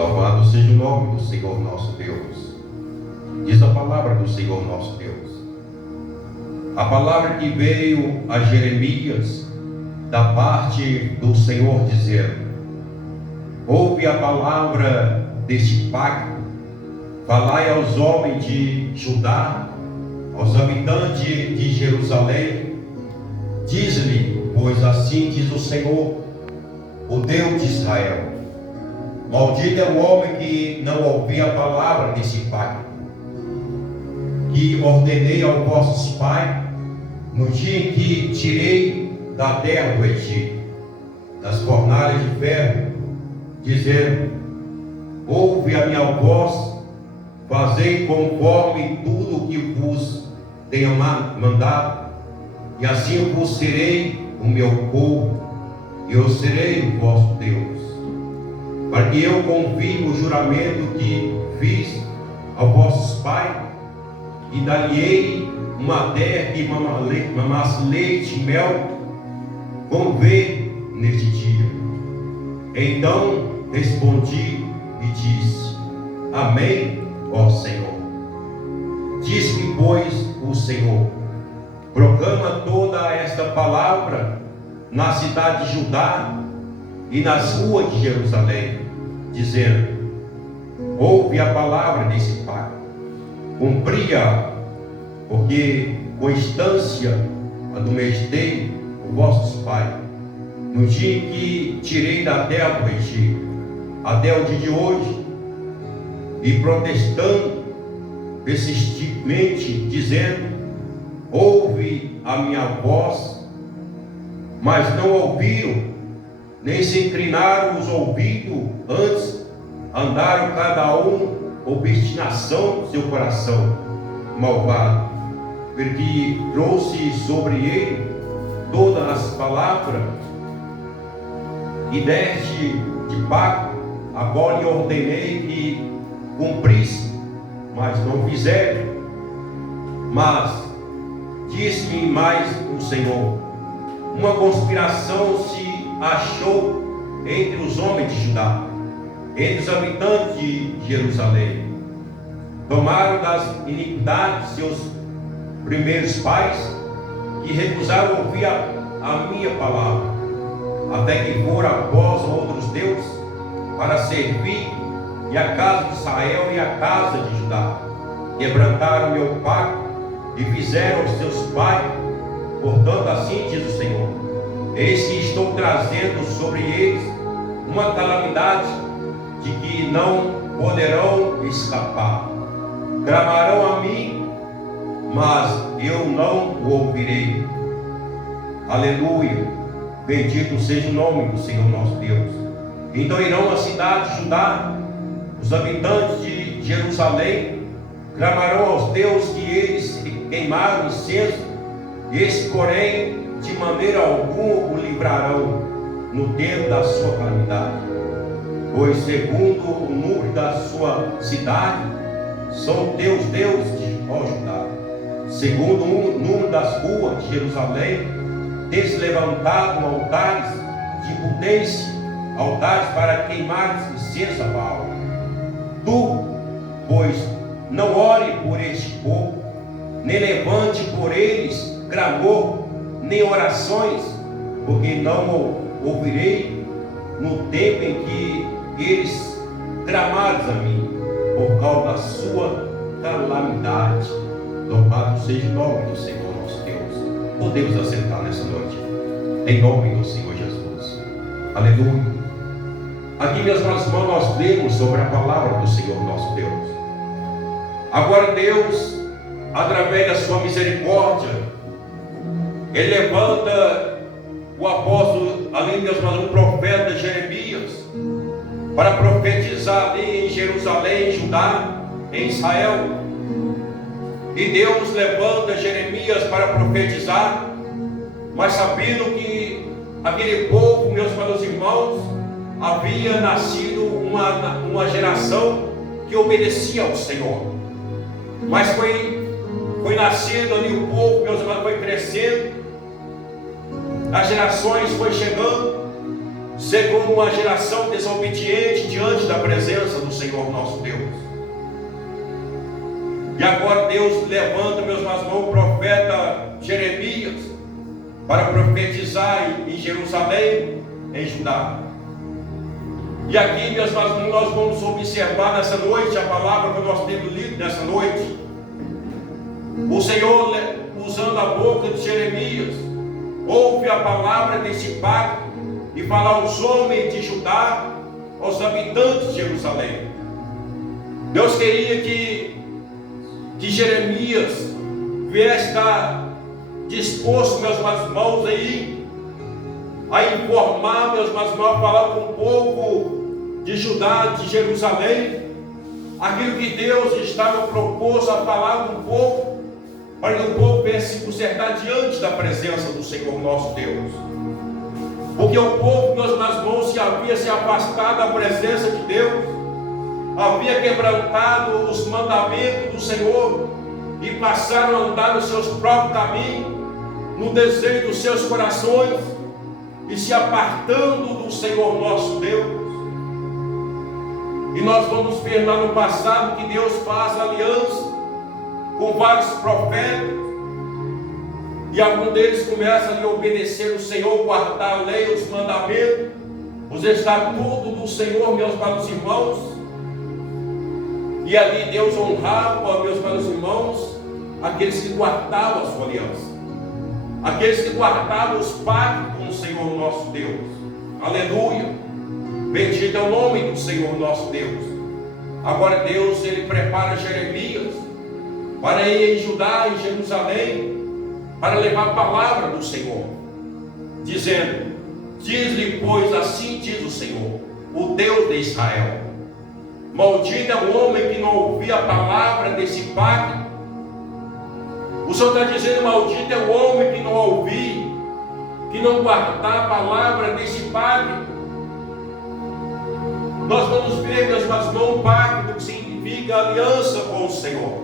Louvado seja o nome do Senhor nosso Deus. Diz a palavra do Senhor nosso Deus. A palavra que veio a Jeremias da parte do Senhor dizendo: ouve a palavra deste pacto, falai aos homens de Judá, aos habitantes de Jerusalém, diz-lhe, pois assim diz o Senhor, o Deus de Israel: maldito é o homem que não ouvir a palavra desse pacto, que ordenei aos vossos pais, no dia em que tirei da terra do Egito, das fornalhas de ferro, dizendo: ouve a minha voz, fazei conforme tudo o que vos tenho mandado, e assim vos serei o meu povo, e eu serei o vosso Deus, para que eu confirme o juramento que fiz aos vossos pais, e dar-lhe uma terra que mamasse leite e mel, convê neste dia. Então respondi e disse: amém, ó Senhor. Disse-me, pois, o Senhor: proclama toda esta palavra na cidade de Judá e nas ruas de Jerusalém, dizendo: ouve a palavra desse pacto, cumpri-a, porque com instância admoestei os vossos pais, no dia em que tirei da terra do Egito, até o dia de hoje, e protestando persistentemente, dizendo: ouve a minha voz, mas não ouviram, nem se inclinaram os ouvidos, antes andaram cada um obstinação do seu coração malvado, porque trouxe sobre ele todas as palavras e deste de pacto, agora lhe ordenei que cumprisse, mas não fizeram. Mas disse-me mais o Senhor: uma conspiração se achou entre os homens de Judá, entre os habitantes de Jerusalém. Tomaram das iniquidades seus primeiros pais, que recusaram ouvir a minha palavra, até que foram após outros deuses, para servir e a casa de Israel e a casa de Judá. Quebrantaram meu pacto e fizeram os seus pais. Portanto, assim diz o Senhor: eis que estou trazendo sobre eles uma calamidade de que não poderão escapar. Clamarão a mim, mas eu não o ouvirei. Aleluia, bendito seja o nome do Senhor nosso Deus. Então irão à cidade de Judá, os habitantes de Jerusalém, clamarão aos deuses que eles queimaram incenso, esse, porém, de maneira alguma o livrarão no tempo da sua calamidade, pois segundo o número da sua cidade são teus deuses, ó Judá. Segundo o número das ruas de Jerusalém, tens levantado altares de impudência, altares para queimar incenso a Baal. Tu, pois, não ore por este povo, nem levante por eles clamor, nem orações, porque não ouvirei no tempo em que eles clamaram a mim, por causa da sua calamidade. Louvado seja o nome do Senhor nosso Deus. Podemos assentar nessa noite, em nome do Senhor Jesus. Aleluia. Aqui, meus irmãos, nós lemos sobre a palavra do Senhor nosso Deus. Agora Deus, através da sua misericórdia, Ele levanta o apóstolo, ali, meus irmãos, o profeta Jeremias, para profetizar ali em Jerusalém, em Judá, em Israel. E Deus levanta Jeremias para profetizar, mas sabendo que aquele povo, meus irmãos, havia nascido uma geração que obedecia ao Senhor. Mas foi nascendo ali o povo, meus irmãos, foi crescendo, as gerações foi chegando, ser como uma geração desobediente diante da presença do Senhor nosso Deus. E agora Deus levanta, meus irmãos, o profeta Jeremias para profetizar em Jerusalém, em Judá. E aqui, meus irmãos, nós vamos observar nessa noite a palavra que nós temos lido nessa noite. O Senhor, usando a boca de Jeremias, ouve a palavra desse pacto e fala aos homens de Judá, aos habitantes de Jerusalém. Deus queria que Jeremias viesse estar disposto, meus irmãos, aí, a informar, meus irmãos, a falar com o povo de Judá, de Jerusalém, aquilo que Deus estava proposto a falar com o povo, para que o povo viesse se consertar diante da presença do Senhor nosso Deus. Porque o povo, meus irmãos, havia se afastado da presença de Deus, havia quebrantado os mandamentos do Senhor e passaram a andar nos seus próprios caminhos, no desejo dos seus corações, e se apartando do Senhor nosso Deus. E nós vamos ver lá no passado que Deus faz aliança com vários profetas, e algum deles começa a obedecer o Senhor, guardar a lei, os mandamentos, os estatutos do Senhor, meus amados irmãos. E ali Deus honrava, meus amados irmãos, aqueles que guardavam a sua aliança, aqueles que guardavam os pactos com o Senhor nosso Deus. Aleluia! Bendito é o nome do Senhor nosso Deus. Agora Deus, ele prepara Jeremias para ir em Judá, em Jerusalém, para levar a palavra do Senhor, dizendo: diz-lhe, pois, assim diz o Senhor, o Deus de Israel: maldito é o homem que não ouvir a palavra desse pacto. O Senhor está dizendo: maldito é o homem que não ouvir, que não guardar a palavra desse pacto. Nós vamos ver, meus irmãos, um pacto que significa aliança com o Senhor.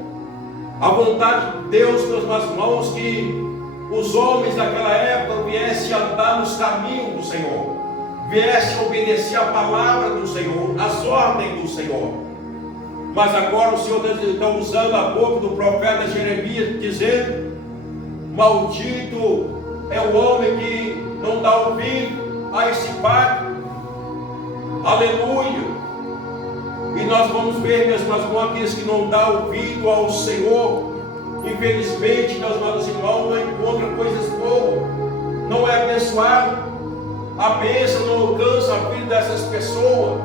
A vontade de Deus, meus irmãos, que os homens daquela época viessem andar nos caminhos do Senhor, viessem obedecer a palavra do Senhor, as ordens do Senhor. Mas agora o Senhor está usando a boca do profeta Jeremias, dizendo: maldito é o homem que não dá ouvido a esse pacto. Aleluia! E nós vamos ver, meus irmãos, aqueles que não dão ouvido ao Senhor, infelizmente, meus amados irmãos, não encontram coisas boas, não é abençoado, a bênção não alcança a vida dessas pessoas.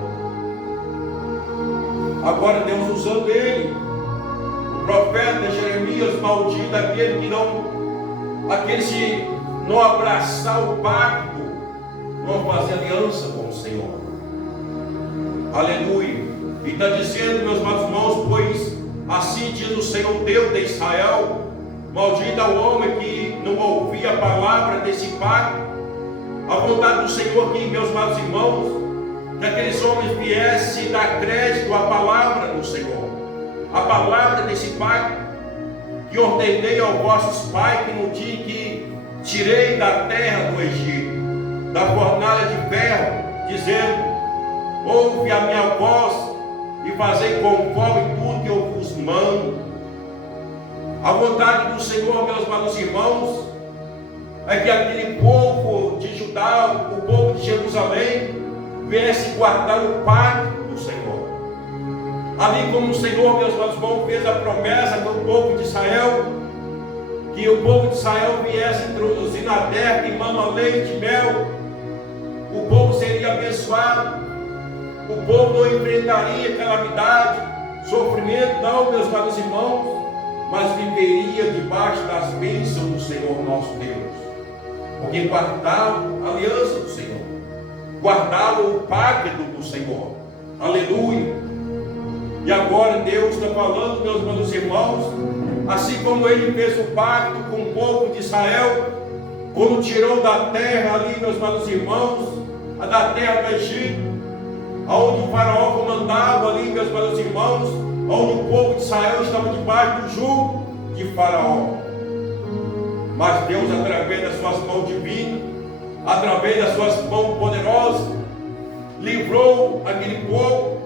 Agora Deus usando ele, o profeta Jeremias: maldito aquele que não abraçar o pacto, não fazer aliança com o Senhor. Aleluia! E está dizendo, meus irmãos, pois assim diz o Senhor Deus de Israel: maldito é o homem que não ouvir a palavra desse pacto. A vontade do Senhor aqui, meus amados irmãos, que aqueles homens viessem dar crédito à palavra do Senhor, a palavra desse pacto que ordenei aos vossos pais que no dia em que tirei da terra do Egito, da fornalha de ferro, dizendo: ouve a minha voz e fazei conforme tudo que eu vos mando. A vontade do Senhor, meus amados irmãos, é que aquele povo de Judá, o povo de Jerusalém, viesse guardar o pacto do Senhor. Ali como o Senhor, meus irmãos, fez a promessa para o povo de Israel, que o povo de Israel viesse introduzir na terra que mama leite e mel, o povo seria abençoado, o povo não enfrentaria calamidade, sofrimento, não, meus amados irmãos, mas viveria debaixo das bênçãos do Senhor nosso Deus, porque guardavam a aliança do Senhor, guardavam o pacto do Senhor. Aleluia! E agora Deus está falando, meus amados irmãos, assim como ele fez o pacto com o povo de Israel, quando tirou da terra ali, meus amados irmãos, da terra do Egito, onde o faraó comandava ali, meus amados irmãos, onde o povo de Israel estava debaixo do jugo de faraó. Mas Deus, através das suas mãos divinas, através das suas mãos poderosas, livrou aquele povo,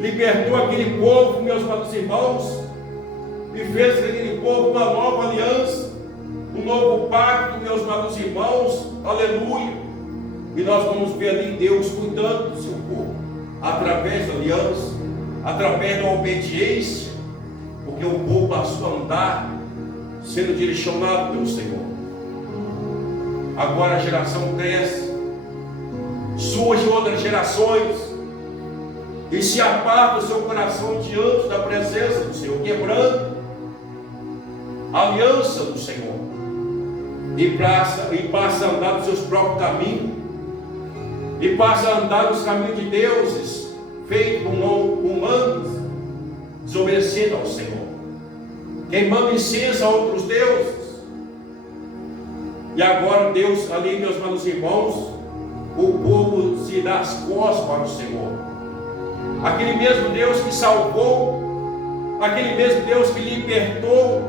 libertou aquele povo, meus amados irmãos, e fez daquele povo uma nova aliança, um novo pacto, meus amados irmãos, aleluia. E nós vamos ver ali Deus cuidando do seu povo, através da aliança, através da obediência, porque o povo passou a andar sendo direcionado pelo Senhor. Agora a geração cresce, surgem outras gerações, e se aparta o seu coração diante da presença do Senhor, quebrando a aliança do Senhor, e passa a andar nos seus próprios caminhos, e passa a andar nos caminhos de deuses, feitos por humanos, desobedecendo ao Senhor, queimando incenso a outros deuses. E agora Deus, ali, meus amados irmãos, o povo se dá as costas para o Senhor. Aquele mesmo Deus que salvou, aquele mesmo Deus que libertou,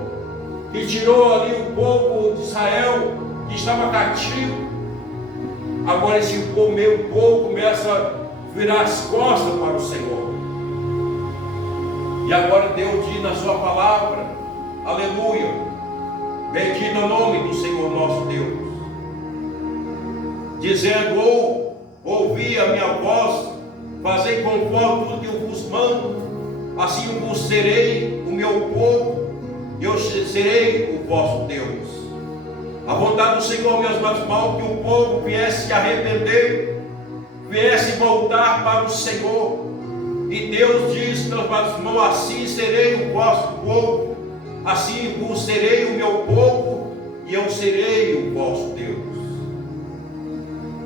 que tirou ali o povo de Israel, que estava cativo. Agora esse povo, meu povo, começa a virar as costas para o Senhor. E agora Deus diz na sua palavra, aleluia, bendito é o nome do Senhor nosso Deus, dizendo: ouvi a minha voz, fazei conforme tudo que eu vos mando, assim eu vos serei o meu povo, e eu serei o vosso Deus. A vontade do Senhor, meus irmãos, que o povo viesse se arrepender, viesse voltar para o Senhor. E Deus diz, meus irmãos, assim serei o vosso povo, assim vos serei o meu povo, e eu serei o vosso Deus.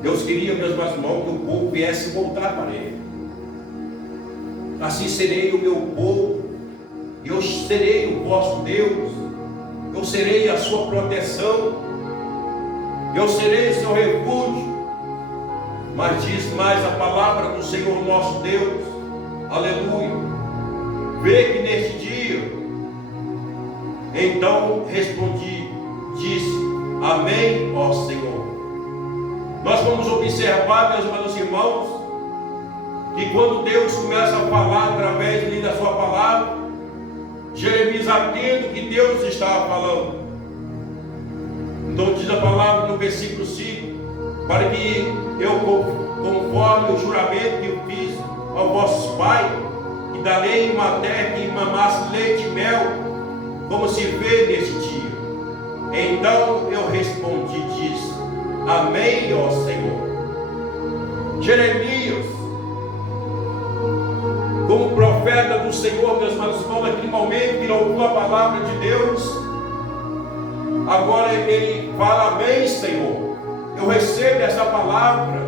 Deus queria, meus irmãos, que o povo viesse voltar para Ele. Assim serei o meu povo, e eu serei o vosso Deus, eu serei a sua proteção, eu serei o seu refúgio. Mas diz mais a palavra do Senhor nosso Deus, aleluia, vê que neste dia, então respondi, disse: amém, ó Senhor. Nós vamos observar, meus amados irmãos, que quando Deus começa a falar através da sua palavra, Jeremias atende o que Deus estava falando. Então diz a palavra no versículo 5: para que eu, conforme o juramento que eu fiz aos vossos pais, que darei uma terra que mamasse leite e mel, como se vê neste dia. Então eu respondi, disse: amém, ó Senhor. Jeremias, como profeta do Senhor, meus irmãos, naquele momento que ouviu a palavra de Deus, agora ele fala: amém, Senhor, eu recebo essa palavra.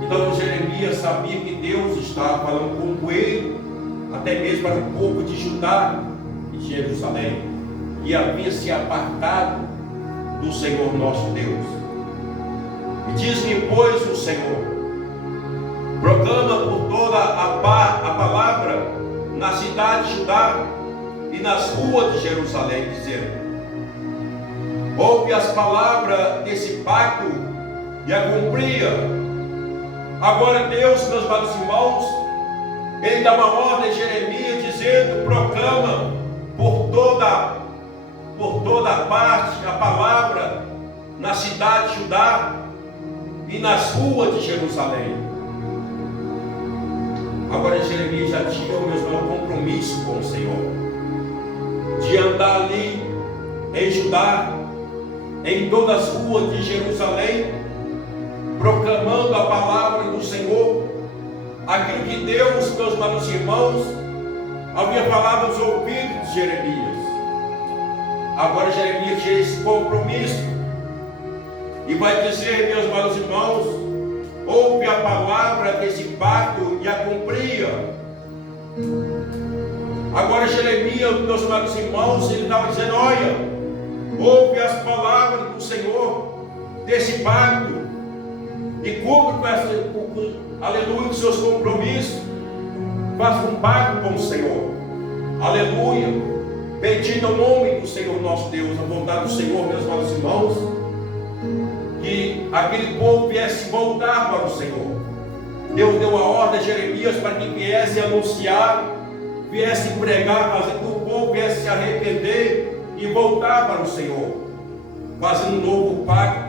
Então Jeremias sabia que Deus estava falando com ele, até mesmo para o povo de Judá e de Jerusalém, que havia se apartado do Senhor nosso Deus. E diz-me, pois, o Senhor: proclama por toda a palavra na cidade de Judá e nas ruas de Jerusalém, dizendo: ouve as palavras desse pacto e a cumpria. Agora Deus, meus amados irmãos, Ele dá uma ordem a Jeremias, dizendo: proclama por toda parte a palavra na cidade de Judá e nas ruas de Jerusalém. Agora Jeremias já tinha o mesmo compromisso com o Senhor, de andar ali em Judá, em todas as ruas de Jerusalém, proclamando a palavra do Senhor, aquilo que Deus, meus amados irmãos, havia falado aos ouvidos de Jeremias. Agora Jeremias tinha esse compromisso, e vai dizer, meus amados irmãos: ouve a palavra desse pacto e a cumpria. Agora Jeremias, meus amados irmãos, ele estava dizendo: olha, ouve as palavras do Senhor desse pacto e cumpre aleluia, os seus compromissos. Faça um pacto com o Senhor, aleluia, bendito é o nome do Senhor nosso Deus. A vontade do Senhor, meus amados irmãos, que aquele povo viesse voltar para o Senhor, Deus deu a ordem a Jeremias para que viesse anunciar, viesse pregar, fazendo que o povo viesse se arrepender e voltar para o Senhor, fazendo um novo pacto,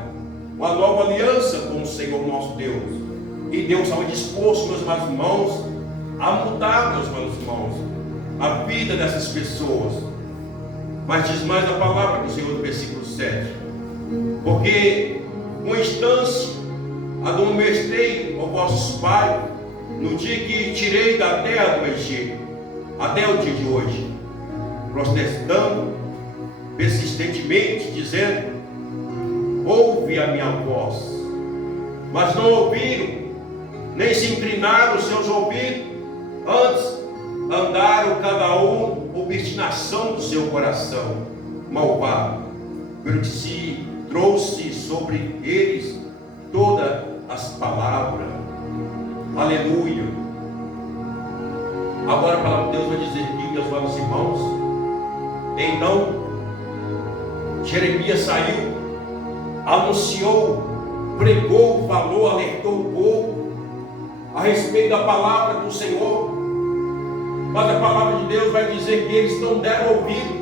uma nova aliança com o Senhor nosso Deus. E Deus estava disposto, meus amados irmãos, a mudar, meus amados irmãos, a vida dessas pessoas. Mas diz mais a palavra do Senhor no versículo 7. Porque, com instância, admoestei aos vossos pais, no dia que tirei da terra do Egito, até o dia de hoje, protestando persistentemente, dizendo: ouve a minha voz. Mas não ouviram, nem se inclinaram os seus ouvidos, antes andaram cada um obstinação do seu coração malvado, pelo que se trouxe sobre eles todas as palavras. Aleluia. Agora a palavra de Deus vai dizer aqui, meus amados irmãos, então Jeremias saiu, anunciou, pregou, falou, alertou o povo a respeito da palavra do Senhor. Mas a palavra de Deus vai dizer que eles não deram ouvido,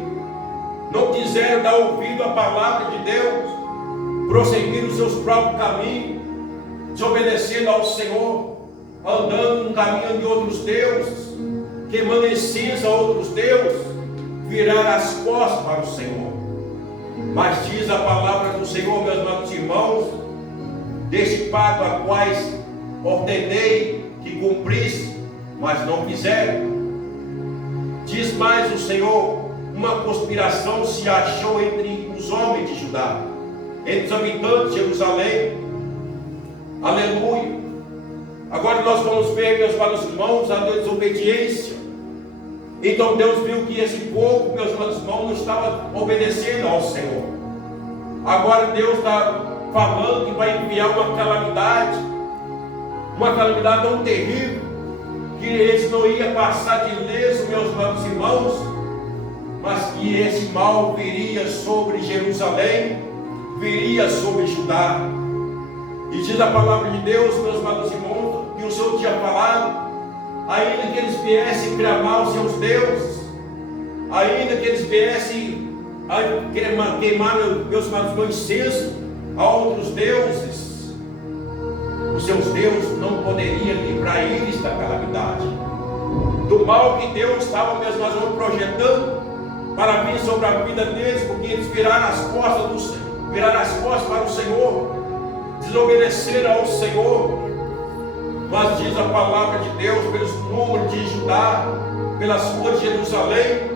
não quiseram dar ouvido à palavra de Deus, prosseguiram os seus próprios caminhos, desobedecendo ao Senhor, andando no caminho de outros deuses, queimando incenso a outros deuses, viraram as costas para o Senhor. Mas diz a palavra do Senhor, meus amados irmãos, deste pacto a quais ordenei que cumprisse, mas não fizeram. Diz mais o Senhor: uma conspiração se achou entre os homens de Judá, entre os habitantes de Jerusalém. Aleluia. Agora nós vamos ver, meus amados irmãos, a desobediência. Então Deus viu que esse povo, meus amados irmãos, não estava obedecendo ao Senhor. Agora Deus está falando que vai enviar uma calamidade tão terrível, que eles não iam passar de leso, meus amados irmãos, mas que esse mal viria sobre Jerusalém, viria sobre Judá. E diz a palavra de Deus, meus amados irmãos, que o Senhor tinha falado, ainda que eles viessem clamar os seus deuses, ainda que eles viessem a queimar, meus amados irmãos, incenso a outros deuses, os seus deuses não poderiam livrar eles da calamidade, do mal que Deus estava, meus amados irmãos, projetando para vir sobre a vida deles, porque eles viraram as costas para o Senhor, desobedeceram ao Senhor. Mas diz a palavra de Deus, pelos números de Judá, pelas ruas de Jerusalém,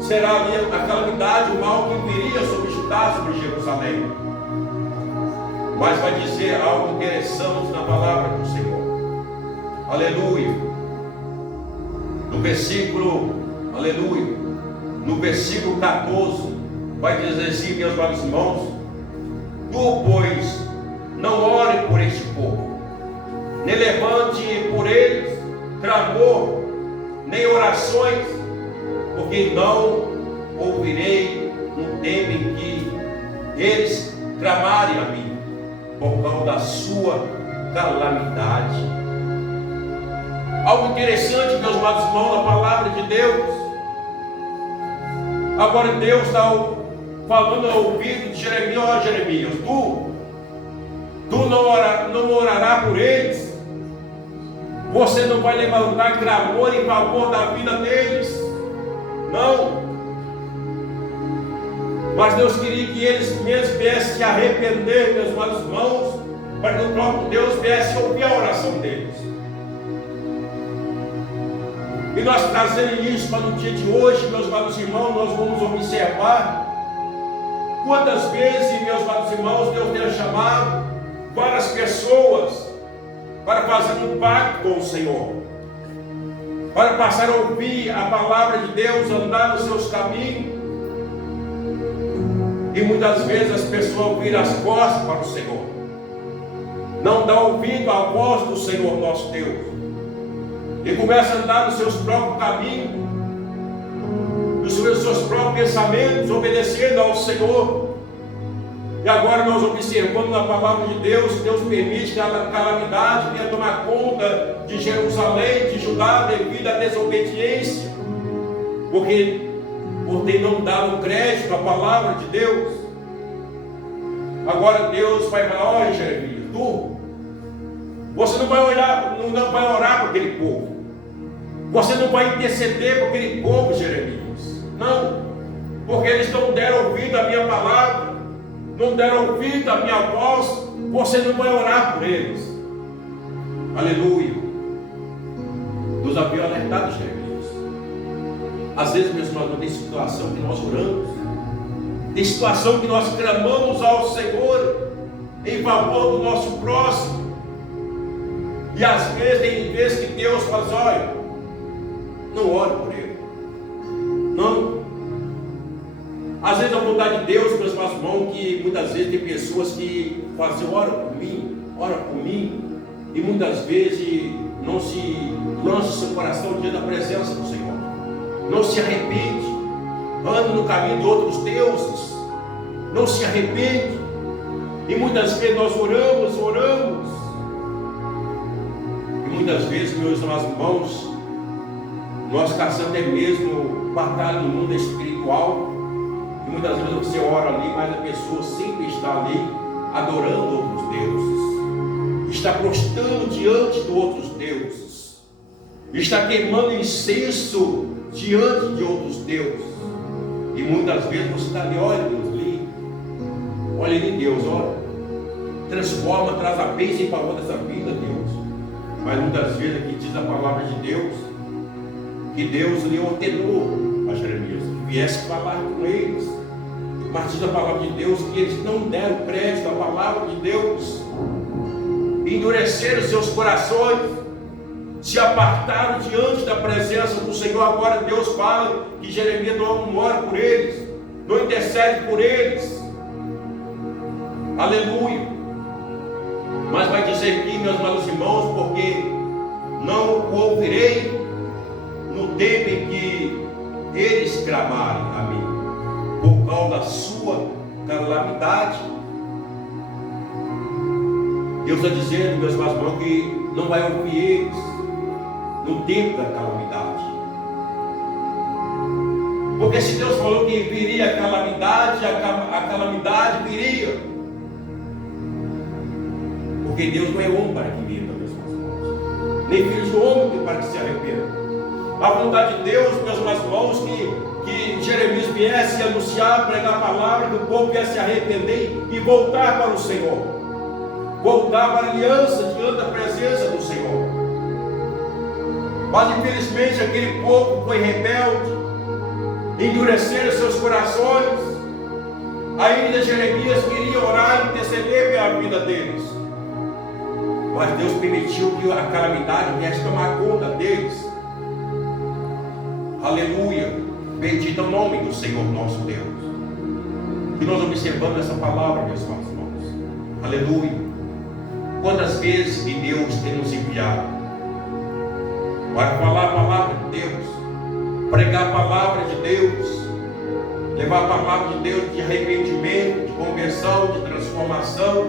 será ali a calamidade, o mal que viria sobre Judá, sobre Jerusalém. Mas vai dizer algo interessante na palavra do Senhor. Aleluia. No versículo 14, vai dizer assim, meus amados irmãos: tu, pois, não ore por este povo, nem levante por eles clamor, nem orações, porque não ouvirei no tempo em que eles clamarem a mim, por causa da sua calamidade. Algo interessante, meus amados irmãos, na palavra de Deus. Agora Deus está falando ao ouvido de Jeremias: ó Jeremias, tu não orará por eles, você não vai levantar clamor em favor da vida deles, não. Mas Deus queria que eles mesmos viessem se arrepender, meus amados irmãos, para que o próprio Deus viesse ouvir a oração deles. E nós trazendo isso para o dia de hoje, meus amados irmãos, nós vamos observar quantas vezes, meus amados irmãos, Deus tem chamado várias pessoas para fazer um pacto com o Senhor, para passar a ouvir a palavra de Deus, andar nos seus caminhos. E muitas vezes as pessoas viram as costas para o Senhor, não dão ouvido à voz do Senhor nosso Deus, e começam a andar nos seus próprios caminhos, nos seus próprios pensamentos, obedecendo ao Senhor. E agora nós observamos na palavra de Deus, Deus permite que a calamidade venha tomar conta de Jerusalém, de Judá, devido à desobediência, porque por ter não dado crédito à palavra de Deus. Agora Deus vai falar: olha, Jeremias, você não vai orar por aquele povo, você não vai interceder por aquele povo, Jeremias, não, porque eles não deram ouvido à minha palavra, não deram ouvido à minha voz, você não vai orar por eles. Aleluia. Deus havia alertado Jeremias. Às vezes, meus irmãos, tem situação que nós oramos, tem situação que nós clamamos ao Senhor em favor do nosso próximo, e às vezes tem vezes que Deus fala assim: olha, não ore por ele, não. Às vezes a vontade de Deus, meus irmãos, que muitas vezes tem pessoas que falam assim: ora por mim, e muitas vezes não se lança o seu coração diante da presença do Senhor, não se arrepende, anda no caminho de outros deuses, não se arrepende, e muitas vezes nós oramos, e muitas vezes, meus irmãos, nós caçamos até mesmo batalha no mundo espiritual, e muitas vezes você ora ali, mas a pessoa sempre está ali adorando outros deuses, está prostrando diante de outros deuses, está queimando incenso diante de outros deuses, e muitas vezes você está ali: olha Deus, olha ali Deus, olha, transforma, traz a bênção em favor dessa vida, Deus. Mas muitas vezes aqui diz a palavra de Deus, que Deus lhe ordenou a Jeremias que viesse falar com eles, mas diz a palavra de Deus que eles não deram crédito à palavra de Deus, endureceram seus corações, se apartaram diante da presença do Senhor. Agora Deus fala que Jeremias não ora por eles, não intercede por eles. Aleluia. Mas vai dizer aqui, meus amados irmãos, porque não o ouvirei no tempo em que eles clamarem a mim, por causa da sua calamidade. Deus está dizendo, meus amados irmãos, que não vai ouvir eles no tempo da calamidade. Porque se Deus falou que viria a calamidade, a calamidade viria. Porque Deus não é homem para que minta, meus irmãos, nem filho de homem para que se arrependa. A vontade de Deus, meus irmãos, que Jeremias viesse anunciar, pregar a palavra, que o povo viesse se arrepender e voltar para o Senhor, voltar para a aliança diante da presença do Senhor. Mas infelizmente aquele povo foi rebelde, endureceram seus corações. Ainda Jeremias queria orar e interceder pela vida deles, mas Deus permitiu que a calamidade viesse tomar conta deles. Aleluia, bendito é o nome do Senhor nosso Deus. E nós observamos essa palavra, meus irmãos. Aleluia. Quantas vezes que Deus tem nos enviado para falar a palavra de Deus, pregar a palavra de Deus, levar a palavra de Deus de arrependimento, de conversão, de transformação,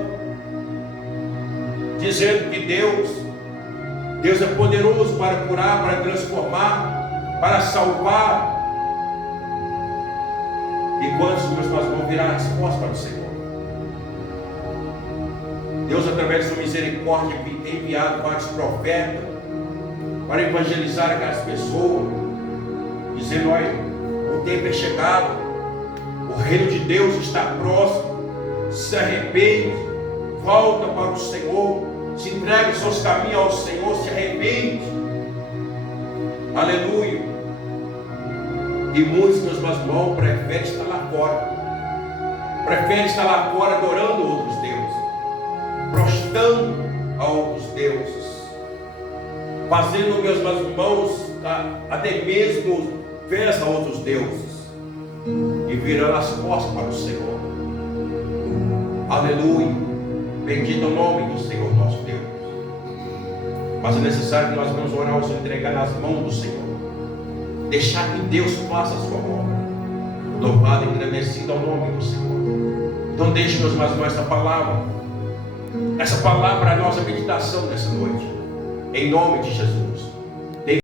dizendo que Deus é poderoso para curar, para transformar, para salvar. E quantos de nós vão virar a resposta para o Senhor? Deus, através de sua misericórdia, tem enviado vários profetas para evangelizar aquelas pessoas, dizendo: olha, o tempo é chegado, o reino de Deus está próximo, se arrepende, volta para o Senhor, se entrega os seus caminhos ao Senhor, se arrepende. Aleluia. E muitos, meus irmãos, preferem estar lá fora, preferem estar lá fora adorando outros deuses, prostrando a outros deuses, fazendo, meus irmãos, até mesmo festa a outros deuses, e virando as costas para o Senhor. Aleluia, bendito é o nome do Senhor nosso Deus. Mas é necessário que nós vamos orar, nos entregar nas mãos do Senhor, deixar que Deus faça a sua obra. Louvado e engrandecido ao nome do Senhor. Então deixe, meus irmãos, essa palavra para a nossa meditação nessa noite, em nome de Jesus.